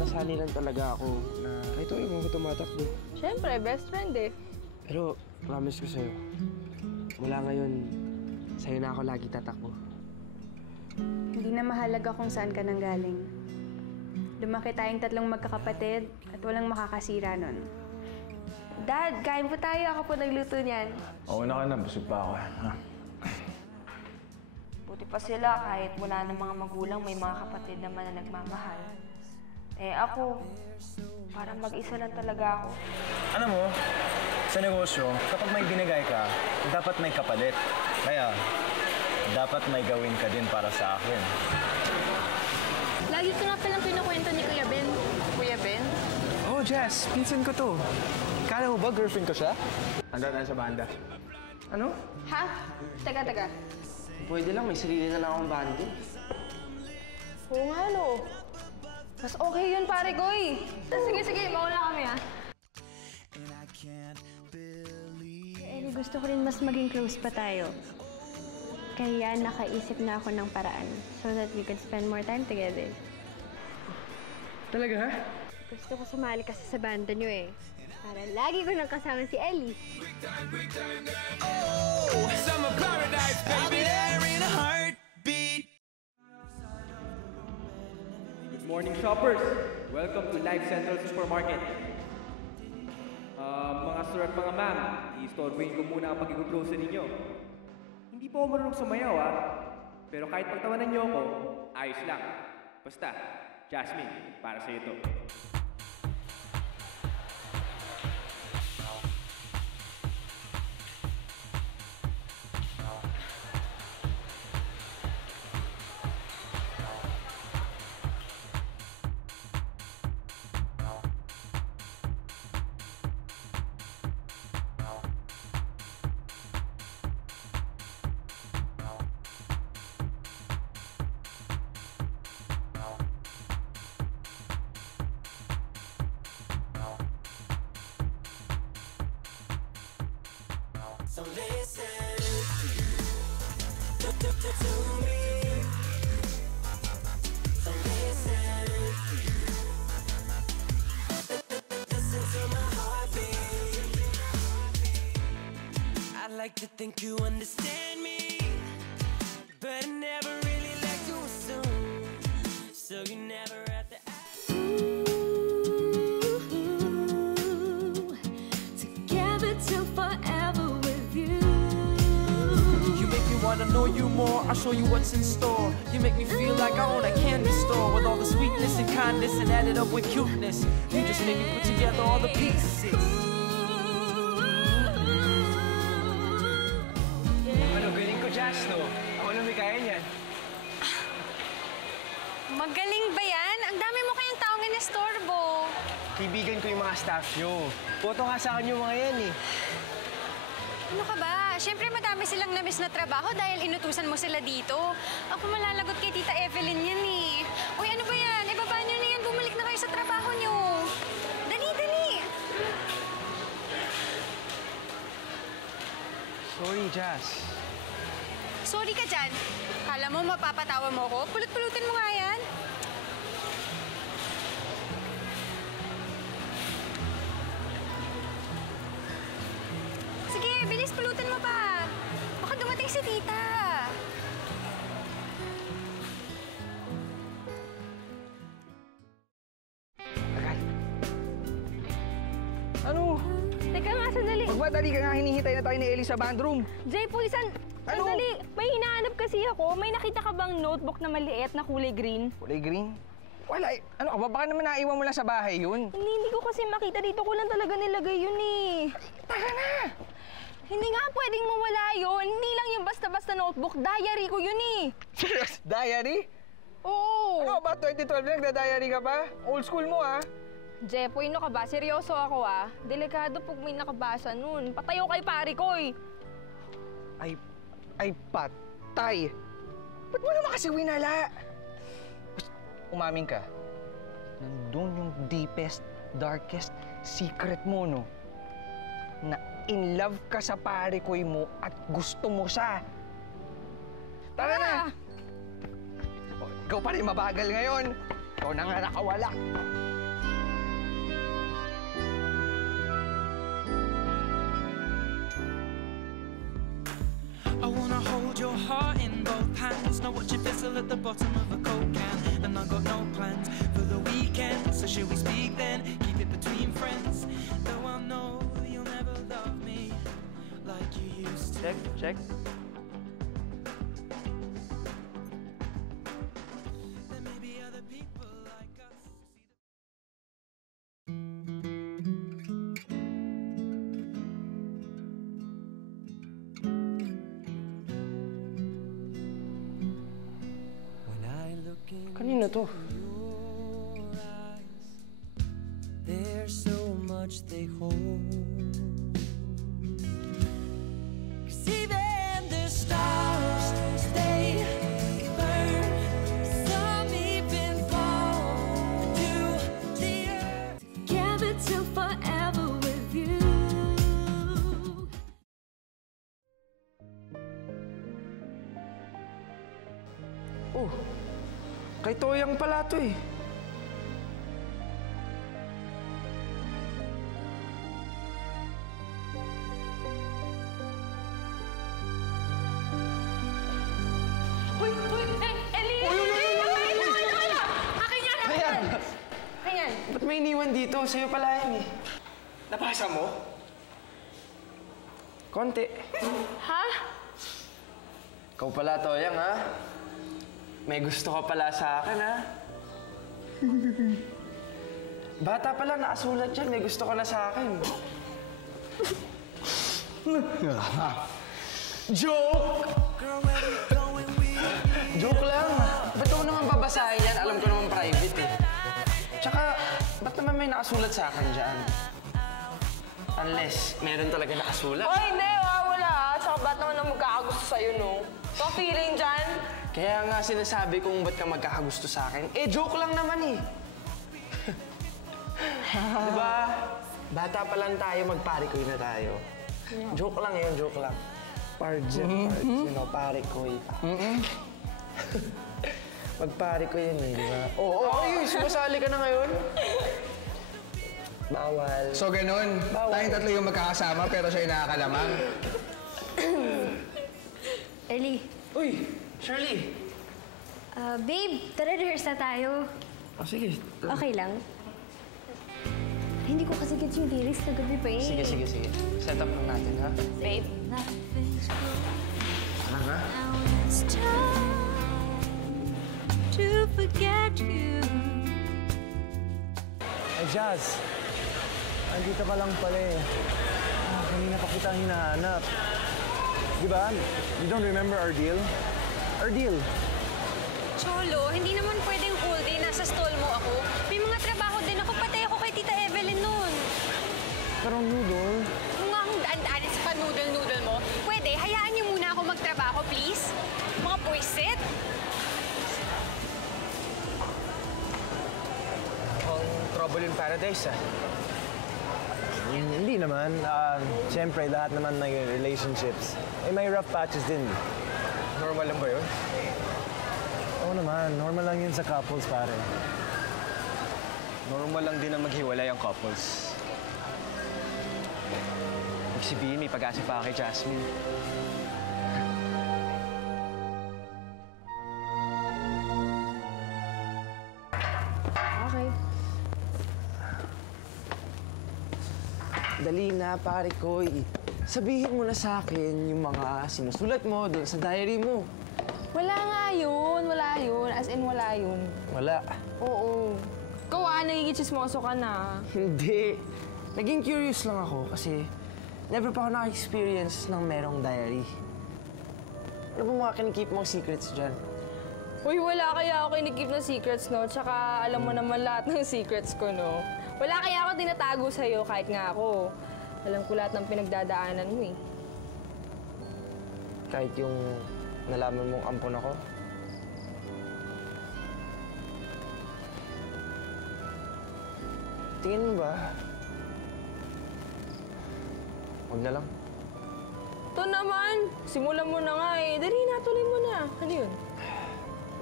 Nasali lang talaga ako na kahit yung mga tumatakbo. Siyempre, best friend eh. Pero promise ko sa'yo, mula ngayon, sa'yo na ako lagi tatakbo. Hindi na mahalaga kung saan ka nanggaling. Lumaki tayong tatlong magkakapatid at walang makakasira nun. Dad, kain po tayo. Ako po nagluto niyan. Oo na ka na, busog pa ako. Buti pa sila kahit wala ng mga magulang, may mga kapatid naman na nagmamahal. Eh ako, parang mag-isa lang talaga ako. Alam mo, sa negosyo, kapag may binigay ka, dapat may kapalit. Kaya, dapat may gawin ka din para sa akin. Lagi ko nga palang kinukwento ni Kuya Ben. Kuya Ben? Oh, Jess, pinsan ko to. Kala mo ba girlfriend ko siya? Hanggang na sa banda. Ano? Ha? Teka. Pwede lang, may sarili na lang akong bando. Oo nga, no. Mas okay yun, pare ko eh. Sige, mauna kami, ha? Eh, gusto ko rin mas maging close pa tayo. Kaya nakaisip na ako ng paraan so that we could spend more time together. Talaga, ha? Gusto ko sumali kasi sa banda niyo eh. Para lagi ko nang kasama si Ellie. Summer paradise, baby. I'll be there in a heartbeat. Good morning, shoppers! Welcome to Life Central Supermarket. Mga sir at mga ma'am, i-storboyin ko muna ang pag-grocery ninyo. Hindi po ako marunong sumayaw, pero kahit pagtawanan niyo ako, ayos lang. Basta, Jasmine, para sa ito. So listen to me. So listen. Listen to my heartbeat. I'd like to think you understand me, but I never really like to assume. So you never have to ask. Together till forever. Wanna know you more, I'll show you what's in store. You make me feel like I own a candy store with all the sweetness and kindness and added up with cuteness. You just make me put together all the pieces. Ano, galing ko, Jazz, no? Ako na may kaya niyan. Magaling ba yan? Ang dami mo kayang taong inestorbo. Kaibigan ko yung mga staff nyo. Boto nga sa akin yung mga yan, eh. Ano ka ba? Siyempre madami silang na-miss na trabaho dahil inutusan mo sila dito. Ako malalagot kay Tita Evelyn yan eh. Uy, ano ba yan? Ibaba nyo na yan. Bumalik na kayo sa trabaho nyo. Dali! Sorry, Jazz. Sorry ka dyan. Kala mo mapapatawa mo ko? Pulot-pulutin mo nga yan. Sige, bilis, pulutin mo pa. Baka dumating si Tita. Tagal. Ano? Teka nga, sandali. Magmadali ka nga, hinihintay na tayo ni Ellie sa bandroom. Jay, pulisan. Ano? Sandali. May hinahanap kasi ako. May nakita ka bang notebook na maliit na kulay green? Kulay green? Wala eh. Ano ka ba? Baka naman naiwan mo lang sa bahay yun. Hindi ko kasi makita. Dito ko lang talaga nilagay yun eh. Tara na! Hindi nga pwedeng mawala yun. Hindi lang yung basta-basta notebook. Diary ko yun eh. Serious? Diary? Oo. Ano ba? 2012 nagda-diary ka pa? Old school mo Jepoy, ano ka ba? Seryoso ako Delikado pag may nakabasa nun. Patayo kay pare ko eh. Ay patay. Ba't mo naman kasi winala? Umamin ka. Nandun yung deepest, darkest secret mo, no? Na in love ka sa pare koy mo at gusto mo siya. Tara na! Ikaw pa rin mabagal ngayon. Ikaw na nga nakawala. I wanna hold your heart in both hands. Now watch it fizzle at the bottom of a Coke can. And I got no plans for the weekend. So should we speak then? Keep it between friends. Though I know you'll never love me like you used to. Check. There may be other people like us. Kanino to? There's so much they hold. 'Cause even the stars they burn. Some even fall to the earth. Together till forever with you. Oh, kay Toyang pala to eh. Uy! Eli! Akin yan! Ayan! Akin yan! Ba't may iniwan dito? Sa'yo pala yan eh. Napasa mo? Konti. Ha? Ikaw pala, Toyang, ha? May gusto ka pala sa akin, ha? Bata pa lang, nakasulat yan. May gusto ka na sa akin. Joke! Joke lang. Ba't mo naman babasahin yan? Alam ko naman private, eh. Tsaka, ba't naman may nakasulat sa akin dyan? Unless, meron talaga nakasulat. Oh, hindi. Wala. Tsaka ba't naman ang magkakagusto sa'yo, no? So, feeling dyan? Kaya nga sinasabi kung ba't ka magkakagusto sa akin. Eh, joke lang naman, eh. Diba? Bata pa lang tayo, magparikoy na tayo. Joke lang yun, joke lang. Parjen, you know, parikoy. Magparikoy yun eh, di ba? Oo, sumasali ka na ngayon. Bawal. So ganun, tayong tatlo yung magkakasama pero siya yung nakakalamang. Ellie, Uy, Shirley. babe, tara rehearse na tayo. Oh, sige. Okay lang? Hindi ko kasi gets yung lyrics na gabi pa eh. Sige. Set up lang natin, ha? Babe. Ano nga? It's time to forget you. Ay, Jazz. Andito ka lang pala eh. Kanina pa kita hinahanap. Di ba? You don't remember our deal? Our deal. Cholo, hindi naman pwedeng whole day nasa stall mo ako. May mga trabaho din ako, patay ako kay Tita Evelyn noon. Pero noodle. Kung nga akong daan-daanin sa pa-noodle-noodle mo, pwede, hayaan niyo muna ako magtrabaho, please? Mga boyset? Ang trouble in paradise, ah. Hindi naman. Siyempre, lahat naman may relationships. Eh, may rough patches din. Normal lang ba yun? Oo naman. Normal lang yun sa couples, pare. Normal lang din na maghiwalay ang couples. Ibig sabihin, may pag-asa pa kay Jasmine. Okay. Dali na, pare ko. Sabihin mo na sa akin yung mga sinusulat mo doon sa diary mo. Wala nga yun. Wala yun. As in, wala yun. Wala. Oo. Ikaw nagiging chismoso ka na. Hindi. Naging curious lang ako kasi never pa ako naka-experience ng merong diary. Ano ba mga kinikip mong secrets dyan? Uy, wala kaya ako kinikip na secrets, no? Tsaka alam mo naman lahat ng secrets ko, no? Wala kaya ako tinatago sa'yo kahit nga ako. Alam ko lahat ng pinagdadaanan mo, eh. Kahit yung nalaman mong ampon ako? Tingin mo ba? Huwag na lang. Ito naman! Simulan mo na nga, eh. Dali na, tuloy mo na. Ano yun?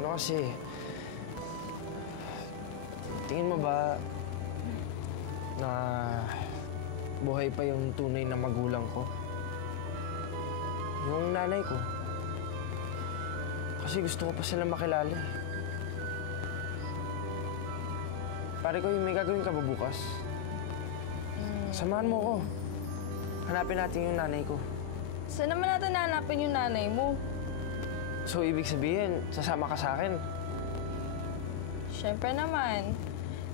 Ano kasi, tingin mo ba na buhay pa yung tunay na magulang ko? Yung nanay ko. Kasi gusto ko pa sila makilala eh. Pare ko, may gagawin ka ba bukas? Samahan mo ko. Hanapin natin yung nanay ko. Saan naman natin hanapin yung nanay mo? So, ibig sabihin, sasama ka sa akin? Siyempre naman.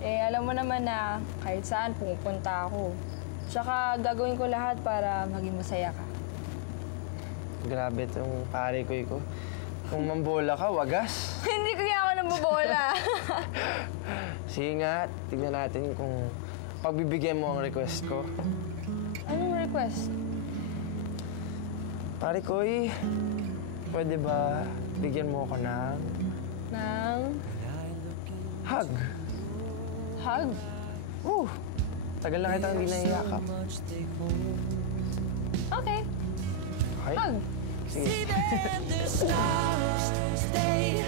Eh, alam mo naman na kahit saan pumupunta ako. Tsaka gagawin ko lahat para maging masaya ka. Grabe itong pare ko. Kung mambola ka, wagas. Hindi kaya ako nambobola. Sige nga, tignan natin kung pagbibigyan mo ang request ko. Anong request? Pare ko'y, pwede ba bigyan mo ako ng Nang hug? hug? Tagal na kitang hindi nahihakap. Okay. Okay? Hug. Sige. See them, the stars stay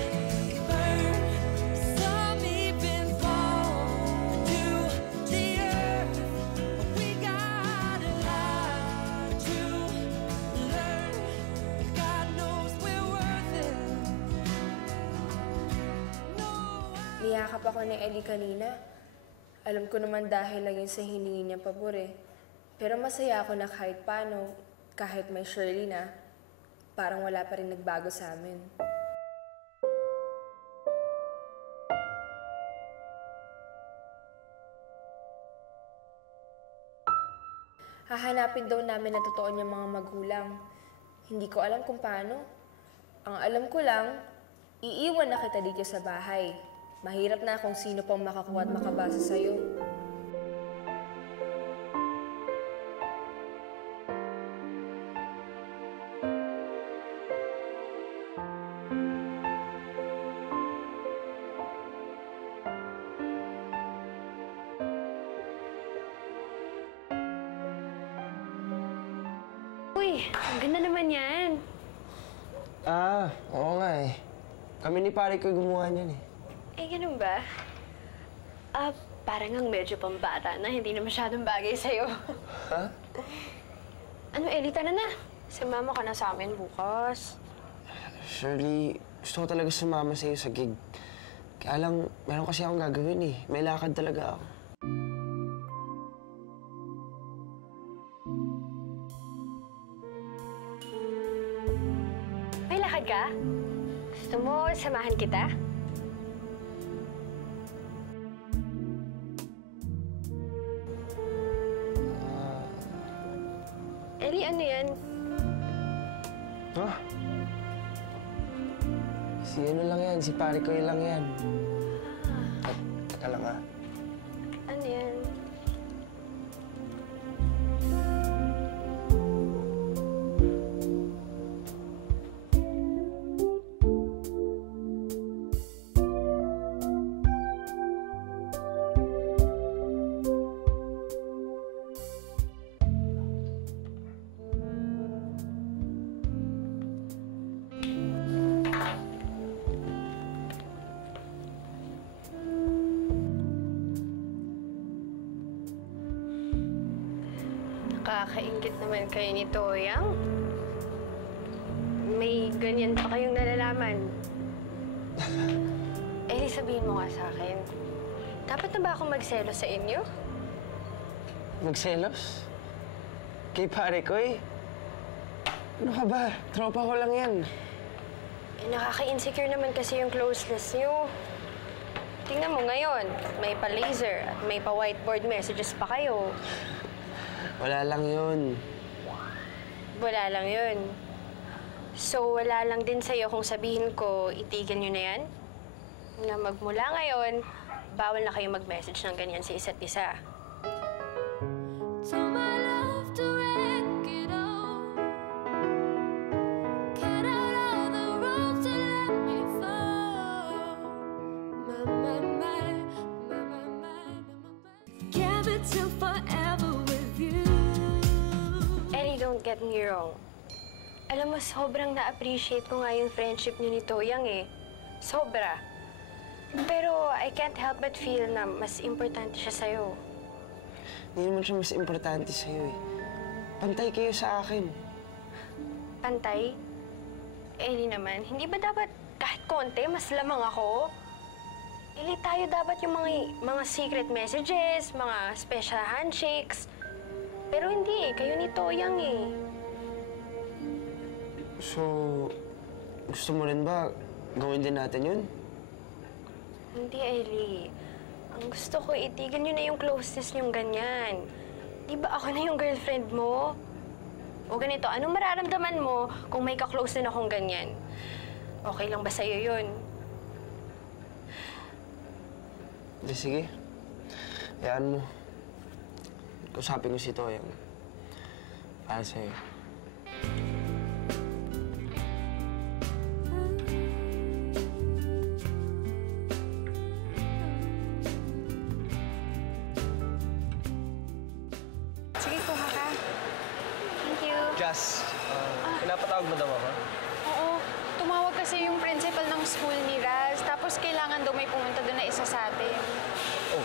burn. Some even fall to the earth. We got a lot to learn. God knows we're worth it. Niyakap ako ni Ellie kanina. Alam ko naman dahil lang yun sa hiningi niyang pabor eh. Pero masaya ako na kahit paano, kahit may Shirley na, parang wala pa rin nagbago sa amin. Hahanapin daw namin na totoo niyang mga magulang. Hindi ko alam kung paano. Ang alam ko lang, iiwan na kita dito sa bahay. Mahirap na kung sino pang makakuha at makabasa sa'yo. Uy, ang ganda naman yan. Oo nga eh. Kami ni pare ko gumawa niyan eh. Eh, ganun ba? Parang ang medyo pambata na, hindi na masyadong bagay sa'yo. Ha? Ano, Ellie, tara na. Sumama ka na sa amin bukas. Shirley, gusto ko talaga sumama sa'yo sa gig. Kaya lang, meron kasi akong gagawin eh. May lakad talaga ako. May lakad ka? Gusto mo samahan kita? Ellie, ano yan? Si ano lang yan, si pare ko lang yan. Teka lang ah. Ano yan? Nakakaingit naman kayo ni Toyang. May ganyan pa kayong nalalaman. Eh, sabihin mo nga sa akin, dapat na ba ako magselos sa inyo? Magselos? Kay pare ko eh. Ano ka ba? Tropa ko lang yan. Eh, nakaka-insecure naman kasi yung closeness niyo. Tingnan mo ngayon, may pa-laser at may pa-whiteboard messages pa kayo. Wala lang yun. Wala lang yun. So, wala lang din sa'yo kung sabihin ko, itigil nyo na yan? Na magmula ngayon, bawal na kayo mag-message ng ganyan sa isa't isa. Told my love to wreck it all. Cut out all the ropes to let me fall. My. Give it till forever with you. Ellie, don't get me wrong. Alam mo, sobrang na-appreciate ko nga yung friendship niyo ni Toyang eh. Sobra. Pero I can't help but feel na mas importante siya sa'yo. Hindi naman siya mas importante sa'yo eh. Pantay kayo sa akin. Pantay? Ellie naman, hindi ba dapat kahit konti mas lamang ako? Ellie, tayo dapat yung mga secret messages, mga special handshakes. Pero hindi eh, kayo ni Toyang eh. So, gusto mo rin ba gawin din natin yun? Hindi, Ellie. Ang gusto ko, itigil nyo na yung closeness nyong ganyan. Di ba ako na yung girlfriend mo? O ganito, anong mararamdaman mo kung may ka-close na akong ganyan? Okay lang ba sa'yo yun? Di, sige. Hayaan mo. Usapin ko si Toyang. Para sa'yo. Sige, kuha ka. Thank you. Jazz, pinapatawag mo daw ako? Oo, tumawag kasi yung principal ng school ni Raz. Tapos kailangan daw may pumunta doon na isa sa atin. Oh,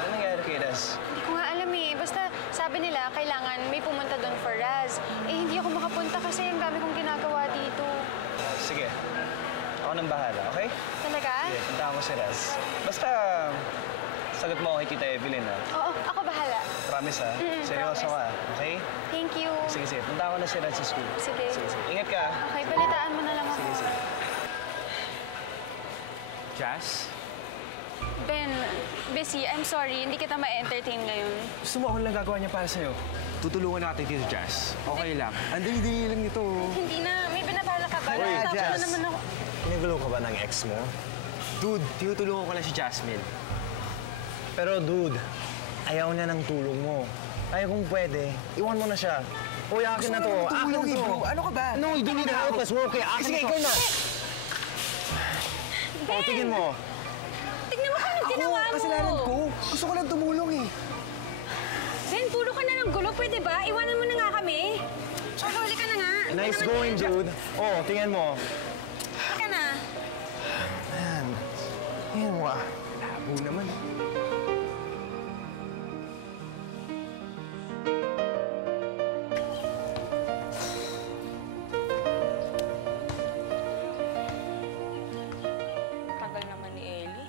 ano nangyari kay Raz? Hindi ko nga alam eh. Basta sabi nila kailangan may pumunta doon for Raz. Eh hindi ako makapunta kasi ang dami kong ginagawa dito. Sige, ako nang bahala, okay? Talaga? Sige, punta mo si Raz. Basta, sagot mo kay Tita Evelyn, ha? Oo, ako bahala. Promise, ha? Seryoso promise. ka, okay? Thank you. Sige, sige. Punta ko na si Raz sa school. Sige. Sige, sige. Ingat ka, ha? Okay, balitaan mo na lang ako. Sige, sige. Jazz? Ben, Bessie, I'm sorry. Hindi kita ma-entertain ngayon. Gusto mo ako lang gagawa niya para sa'yo? Tutulungan natin dito, Jazz. Okay lang. Ang dali-dali lang nito. Hindi na. May binabala ka ba? Uy, Natapos Jazz. na naman ako. Pinugulo ka ba ng ex mo? Dude, tinutulungan ko lang si Jasmine. Pero dude, ayaw niya ng tulong mo. Kaya kung pwede, iwan mo na siya. Uy, akin na to. Akin na to. bro. Ano ka ba? No, you don't need help us. We're okay. Akin Sige, na to. ikaw na. Oh, tingin mo. Tignan mo kung anong ginawa mo. Kasalanan ko. Gusto ko lang tumulong eh. Ben, puro ka na ng gulo. Pwede ba? Iwanan mo na nga kami. Tsaka huli ka na nga. Nice going, dude. Oh, tingin mo. Huli ka na. Man, tingin mo ah. Labo naman. Tagal naman ni Ellie.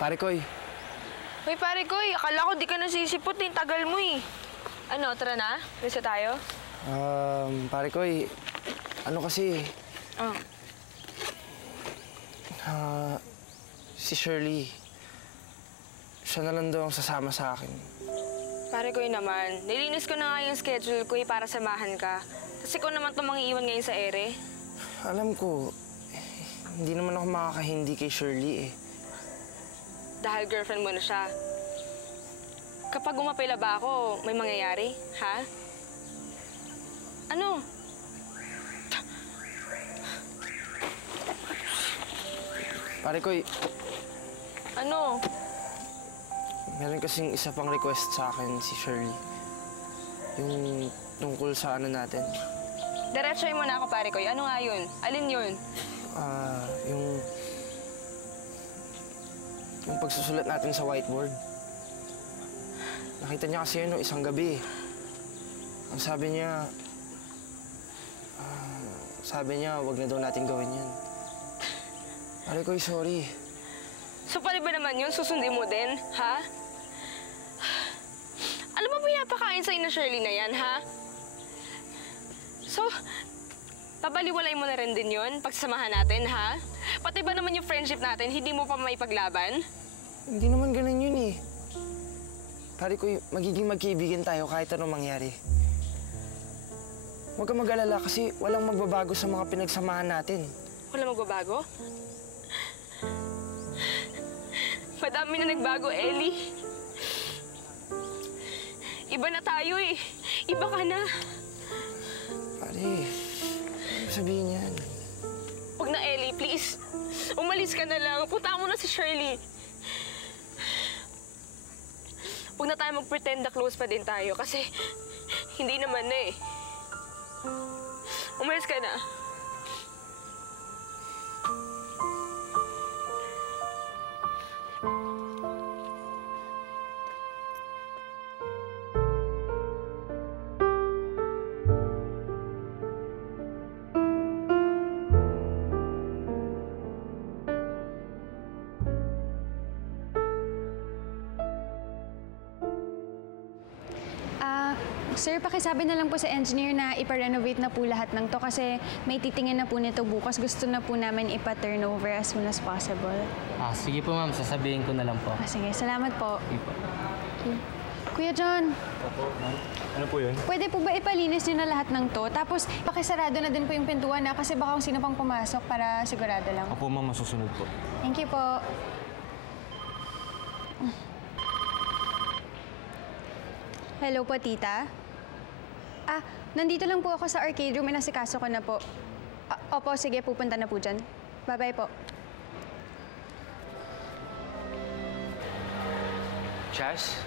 Pare Koy, Hoy, pare ko, akala ko di ka nasisipot eh. Tagal mo eh. Ano, tara na? Resa tayo? pare Koy, ano kasi, Oh. si Shirley, siya na lang daw ang sasama sa akin. Pare ko naman, nilinis ko na nga yung schedule ko para samahan ka. Kasi ko naman itong mangiiwan ngayon sa ere. Alam ko, hindi naman ako makakahindi kay Shirley eh. Dahil girlfriend mo na siya. Kapag umapila ba ako, may mangyayari? Ha? Ano? Pare Koy, Ano? meron kasing isa pang request sa akin si Shirley. Yung tungkol sa ano natin. Diretsoy mo na ako, pare ko. Ano nga yun? Alin yun? Yung pagsusulat natin sa whiteboard. Nakita niya kasi yun no, isang gabi. Ang sabi niya, wag na daw natin gawin yan. Pare Koy, sorry. So, pali ba naman yun? Susundin mo din? Ha? Ano ba pinapakain sa'yo na Shirley na yan, ha? So, babaliwalay mo na rin din yun, pagsasamahan natin, ha? Pati ba naman yung friendship natin, hindi mo pa maipaglaban? Hindi naman ganun yun eh. Pare Koy, magiging magkaibigan tayo kahit anong mangyari. Huwag kang mag-alala kasi walang magbabago sa mga pinagsamahan natin. Wala magbabago? Madami na nagbago, Ellie. Iba na tayo eh. Iba ka na. Pare, ano sabihin yan? Huwag Wag na, Ellie, please. Umalis ka na lang. Punta mo na si Shirley. Huwag na tayo mag-pretend na close pa din tayo kasi hindi naman na eh. Umalis ka na. Sir, pakisabi na lang po sa engineer na ipa-renovate na po lahat ng to kasi may titingin na po nito bukas. Gusto na po namin ipa-turnover as soon as possible. Sige po ma'am, sasabihin ko na lang po. Sige, salamat po. Sige po. Kuya John, Opo, ma'am. Ano po yun? pwede po ba ipalinis niyo na lahat ng to? Tapos pakisarado na din po yung pintuan na kasi baka kung sino pang pumasok para sigurado lang. Opo, ma'am. Masusunod po. Thank you po. Hello po, tita. Nandito lang po ako sa arcade room. Inasikaso ko na po. Opo, sige, pupunta na po dyan. Bye-bye po. Jazz?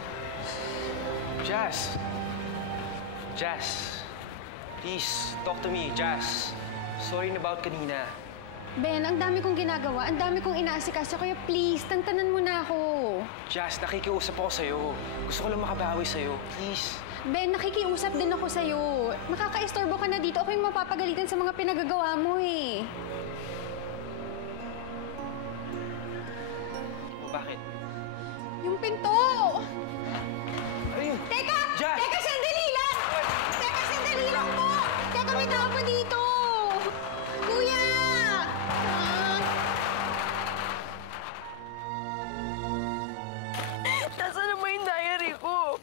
Jazz? Jazz? Please, talk to me, Jazz. Sorry na about kanina. Ben, ang dami kong ginagawa. Ang dami kong inaasikaso. Kaya please, tantanan mo na ako. Jazz, nakikiusap ako sa'yo. Gusto ko lang makabawi sa'yo. Please. Ben, nakikiusap din ako sa'yo. Nakaka-istorbo ka na dito. Ako yung mapapagalitan sa mga pinagagawa mo eh. Bakit? Yung pinto! Ayun! Teka! Jazz! Teka, sandali lang! Teka, sandali lang po! Teka, may tao pa dito! Kuya! Nasaan naman yung diary ko?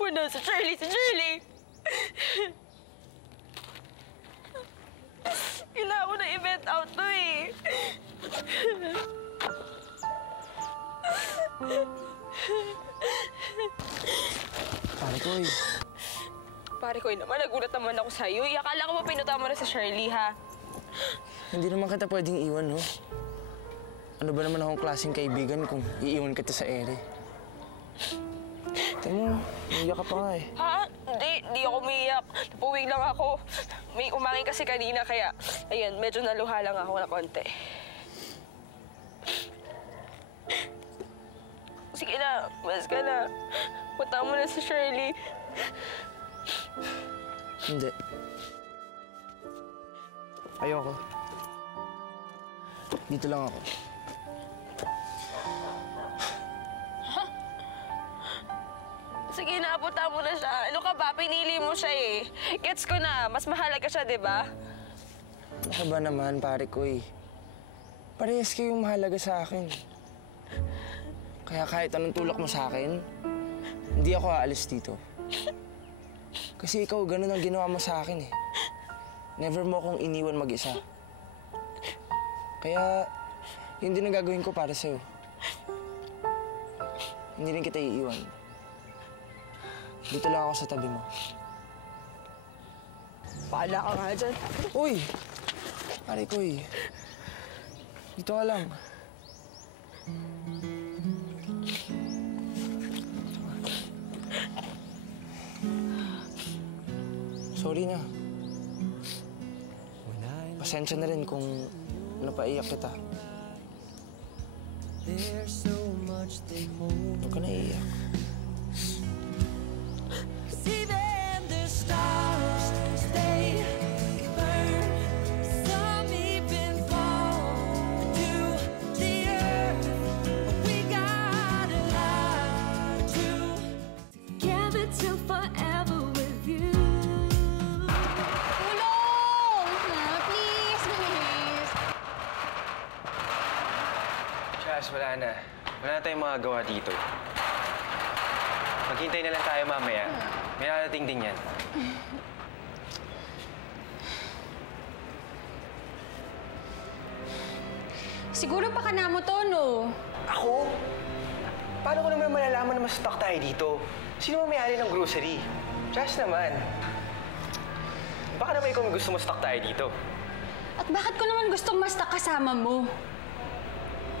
Wala si Shirley, si Shirley! Kailangan ko na i-vent out to eh. Pare ko eh. Pare ko naman, nagulat naman ako sa'yo. Akala ko ba pinuta mo na si Shirley, ha? Hindi naman kita pwedeng iwan, no? Ano ba naman akong klaseng kaibigan kung iiwan kita sa ere? Tignan mo, umiyak ka pa nga eh. Ha? Hindi ako umiiyak. Napuwing lang ako. May umangin kasi kanina, kaya, ayun, medyo naluha lang ako na konti. Sige na, mas ka na. Punta mo na si Shirley. Hindi. Ayoko. Dito lang ako. Sige na, punta mo na siya. Ano ka ba? Pinili mo siya eh. Gets ko na. Mas mahalaga siya, di ba? Ano ka ba naman, pare ko eh? Parehas kayong mahalaga sa akin. Kaya kahit anong tulak mo sa akin, hindi ako aalis dito. Kasi ikaw, ganun ang ginawa mo sa akin eh. Never mo akong iniwan mag-isa. Kaya, yun din ang gagawin ko para sa'yo. Hindi rin kita iiwan. Dito lang ako sa tabi mo. Paala ka nga dyan. Uy! Pare ko eh. Dito ka lang. Sorry na. Pasensya na rin kung napaiyak kita. Huwag ka na iiyak. See them, the stars, they burn. Some even fall to the earth. We got a lot to together till forever with you. Tulong! Please, please. Jazz, wala na. Wala na tayong magagawa dito. Maghintay na lang tayo mamaya. May narating din yan. Siguro pa ka na mo to, no? Ako? Paano ko naman malalaman na mas stuck tayo dito? Sino ang may-ari ng grocery? Jazz naman. Baka naman ikaw may gusto mo stuck tayo dito. At bakit ko naman gustong mas kasama mo?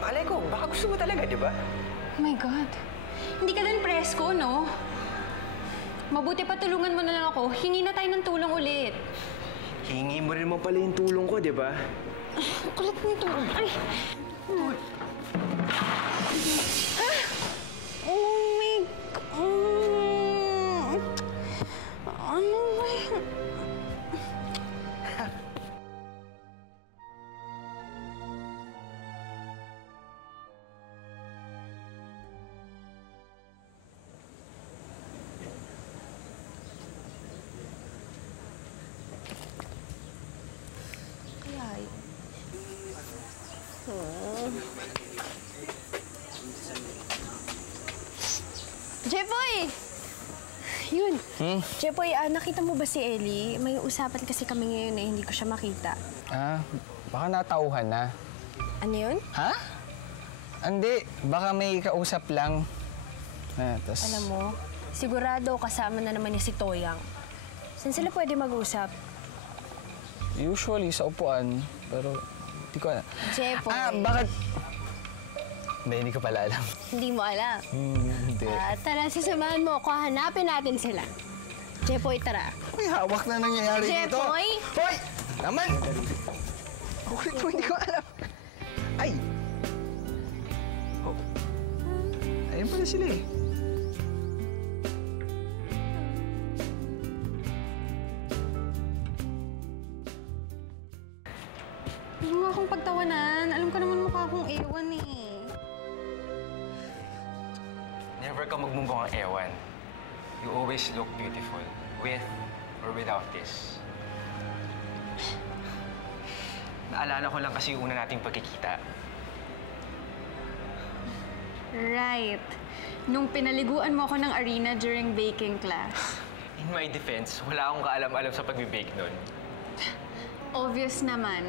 Malay ko, baka gusto mo talaga, di ba? Oh my God. Hindi ka din presko, no? Mabuti pa tulungan mo na lang ako. Hingi na tayo ng tulong ulit. Hingi mo rin mo pala yung tulong ko, di ba? Kulit nito. Ay! Oh my God. Ano ba yan? Jepoy! Yun. Jepoy, nakita mo ba si Ellie? May usapan kasi kami ngayon eh, hindi ko siya makita. Baka natauhan na. Ano yun? Ha? Hindi, baka may kausap lang. Alam mo, sigurado kasama na naman niya si Toyang. Saan sila pwede mag-usap? Usually sa upuan, pero hindi ko alam. Jepoy. Bakit? Hindi ko pala alam. Hindi mo alam? Hindi. Tara, sasamahan mo ako. Hanapin natin sila. Jepoy, tara. May hawak na nangyayari dito. Jepoy! Hoy! Naman! Bakit mo hindi ko alam? Ay! Oh. Ayun pala sila eh. Huwag mo akong pagtawanan. Alam ko naman mukha akong ewan eh. Never ka magmumukhang ewan. You always look beautiful, with or without this. Naalala ko lang kasi yung una nating pagkikita. Right. Nung pinaliguan mo ako ng arena during baking class. In my defense, wala akong kaalam-alam sa pagbe-bake nun. Obvious naman.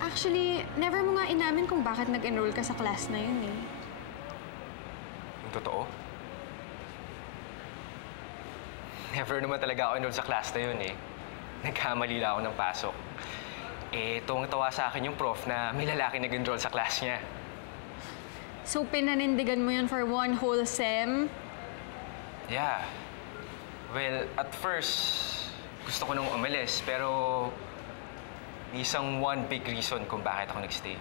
Actually, never mo nga inamin kung bakit nag-enroll ka sa class na yun eh. Yung totoo? Never naman talaga ako enroll sa class na yun eh. Nagkamali lang ako ng pasok. Tuwang-tawa sa akin yung prof na may lalaki nag-enroll sa class niya. So, pinanindigan mo yun for one whole sem? Yeah. Well, at first, gusto ko nung umalis, pero may isang one big reason kung bakit ako nagstay.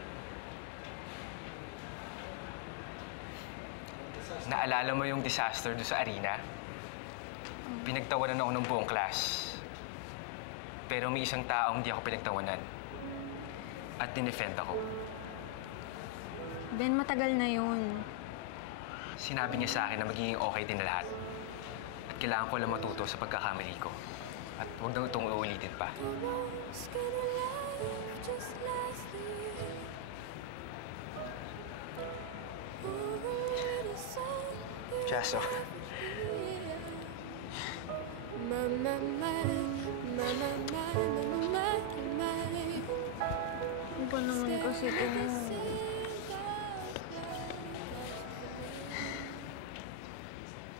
Naalala mo yung disaster doon sa arena? Pinagtawanan ako ng buong class. Pero may isang taong hindi ako pinagtawanan. At dinefend ako. Ben, matagal na yun. Sinabi niya sa akin na magiging okay din na lahat. At kailangan ko lang matuto sa pagkakamali ko. At huwag na itong uulitin pa. Jaso. Ano ba naman kasi ito mo?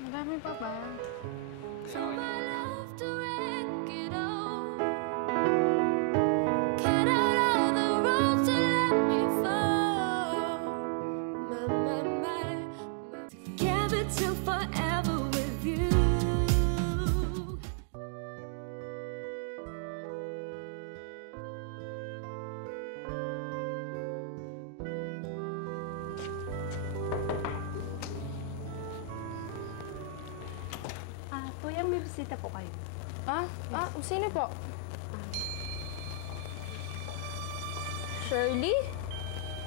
Marami pa ba? Till forever with you. Toyang, may bisita po kayo. Sino po? Shirley?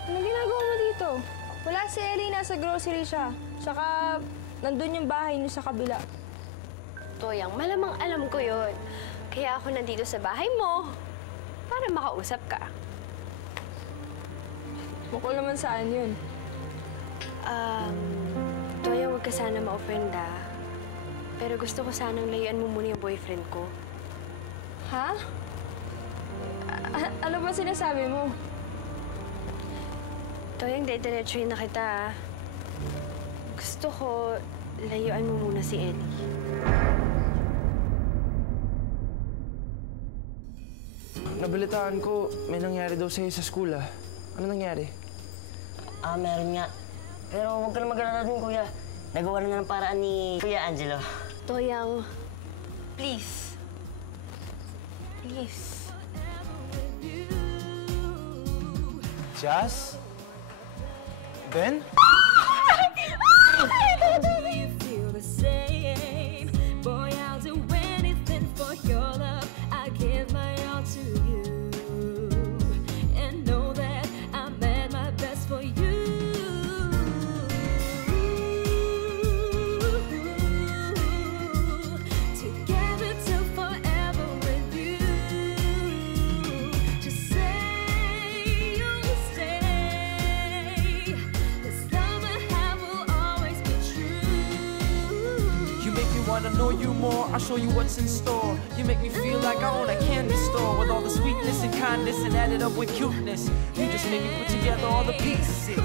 Ano ginagawa mo dito? Wala si Ellie, nasa grocery siya. Tsaka, nandun yung bahay niyo sa kabila. Toyang, malamang alam ko yon. Kaya ako nandito sa bahay mo para makausap ka. Bukol naman saan yun? Toyang, huwag ka sana ma-offenda. Pero gusto ko sanang layuan mo muna yung boyfriend ko. Ha? Ano ba sinasabi mo? Toyang, diretsuhin na kita. Gusto ko layuan mo muna si Ellie. nabalitaan ko, may nangyari daw sa'yo sa school, ah. Ano nangyari? Meron nga. Pero huwag ka na mag-alala dun, kuya. Nagawa na nga ng paraan ni Kuya Angelo. Toyang, please. Please. Jazz? Ben? Wanna know you more, I'll show you what's in store. You make me feel like I own a candy store with all the sweetness and kindness and added up with cuteness. You just make me put together all the pieces.